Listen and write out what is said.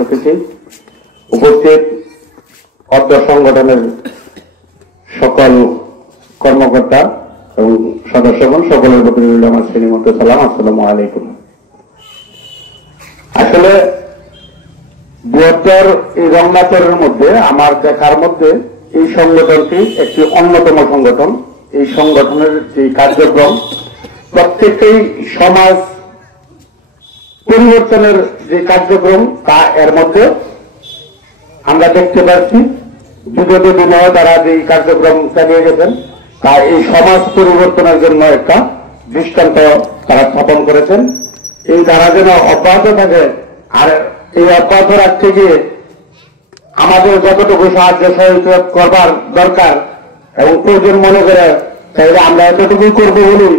উপস্থিত অর্থ সংগঠনের সকল কর্মকর্তা এবং সদস্যগণ সকলের প্রতি রইল আমার শ্রেণীমত সালাম। আসসালামু আলাইকুম। আসলে বৃহত্তর এই রমনাচরের মধ্যে আমার দেখার মধ্যে এই সংগঠনটি একটি অন্যতম সংগঠন। এই সংগঠনের যে কার্যক্রম প্রত্যেকটাই সমাজ পরিবর্তনের যে কার্যক্রম তা এর মধ্যে আমরা দেখতে পাচ্ছি। বিগত দিনেও তারা যে কার্যক্রম চালিয়ে গেছেন তা এই সমাজ পরিবর্তনের জন্য একটা দৃষ্টান্ত তারা স্থাপন করেছেন। এই তারা যেন অব্যাহত থাকে, আর এই অব্যাহত রাখতে গিয়ে আমাদের যতটুকু সাহায্য সহযোগিতা করবার দরকার এবং প্রয়োজন মনে করে তাইলে আমরা এতটুকুই করবো বলি